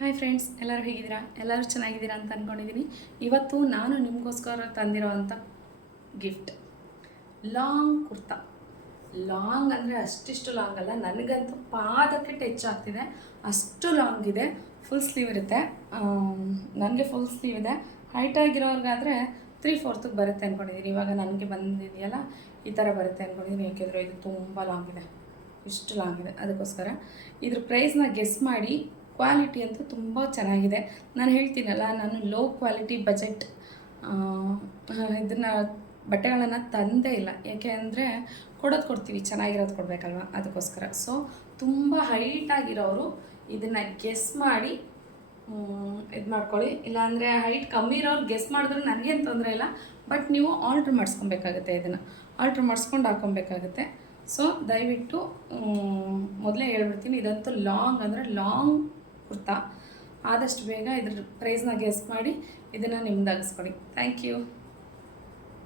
Hi friends, ಎಲ್ಲರೂ ಹೇಗಿದ್ದೀರಾ? ಎಲ್ಲರೂ ಚೆನ್ನಾಗಿದ್ದೀರಾ ಅಂತ ಅಂದ್ಕೊಂಡಿದ್ದೀನಿ. ಇವತ್ತು ನಾನು ನಿಮಗೋಸ್ಕರ ತಂದಿರೋ ಅಂಥ ಗಿಫ್ಟ್ ಲಾಂಗ್ ಕುರ್ತಾ. ಲಾಂಗ್ ಅಂದರೆ ಅಷ್ಟಿಷ್ಟು ಲಾಂಗ್ ಅಲ್ಲ, ನನಗಂತೂ ಪಾದಕ್ಕೆ ಟಚ್ ಆಗ್ತಿದೆ, ಅಷ್ಟು ಲಾಂಗ್ ಇದೆ. ಫುಲ್ ಸ್ಲೀವ್ ಇರುತ್ತೆ. ನನಗೆ ಫುಲ್ ಸ್ಲೀವ್ ಇದೆ. ಹೈಟ್ ಆಗಿರೋರ್ಗಾದರೆ 3/4 ಬರುತ್ತೆ ಅಂದ್ಕೊಂಡಿದ್ದೀನಿ. ಇವಾಗ ನನಗೆ ಬಂದಿದೆಯಲ್ಲ, ಈ ಥರ ಬರುತ್ತೆ ಅಂದ್ಕೊಂಡಿದ್ದೀನಿ. ಯಾಕೆಂದರೆ ಇದು ತುಂಬ ಲಾಂಗ್ ಇದೆ, ಇಷ್ಟು ಲಾಂಗ್ ಇದೆ. ಅದಕ್ಕೋಸ್ಕರ ಇದ್ರ ಪ್ರೈಸ್ನ ಗೆಸ್ ಮಾಡಿ. ಕ್ವಾಲಿಟಿ ಅಂತೂ ತುಂಬ ಚೆನ್ನಾಗಿದೆ. ನಾನು ಹೇಳ್ತೀನಲ್ಲ, ನಾನು ಲೋ ಕ್ವಾಲಿಟಿ ಬಜೆಟ್ ಇದನ್ನು ಬಟ್ಟೆಗಳನ್ನು ತಂದೇ ಇಲ್ಲ. ಯಾಕೆ ಅಂದರೆ ಕೊಡ್ತೀವಿ, ಚೆನ್ನಾಗಿರೋದು ಕೊಡಬೇಕಲ್ವ, ಅದಕ್ಕೋಸ್ಕರ. ಸೊ ತುಂಬ ಹೈಟಾಗಿರೋರು ಇದನ್ನು ಗೆಸ್ ಮಾಡಿ ಇದು ಮಾಡ್ಕೊಳ್ಳಿ. ಇಲ್ಲಾಂದರೆ ಹೈಟ್ ಕಮ್ಮಿ ಇರೋರು ಗೆಸ್ ಮಾಡಿದ್ರು ನನಗೇನು ತೊಂದರೆ ಇಲ್ಲ. ಬಟ್ ನೀವು ಆಲ್ಟ್ರ್ ಮಾಡಿಸ್ಕೊಬೇಕಾಗುತ್ತೆ, ಇದನ್ನು ಆಲ್ಟ್ರ್ ಮಾಡಿಸ್ಕೊಂಡು ಹಾಕ್ಕೊಬೇಕಾಗುತ್ತೆ. ಸೊ ದಯವಿಟ್ಟು ಮೊದಲೇ ಹೇಳ್ಬಿಡ್ತೀನಿ, ಇದಂತೂ ಲಾಂಗ್ ಅಂದರೆ ಲಾಂಗ್ ಕುರ್ತಾ. ಆದಷ್ಟು ಬೇಗ ಇದ್ರ ಪ್ರೈಸ್ನ ಗೆಸ್ ಮಾಡಿ ಇದನ್ನು ನಿಮ್ದಾಗಿಸ್ಕೊಡಿ. Thank you.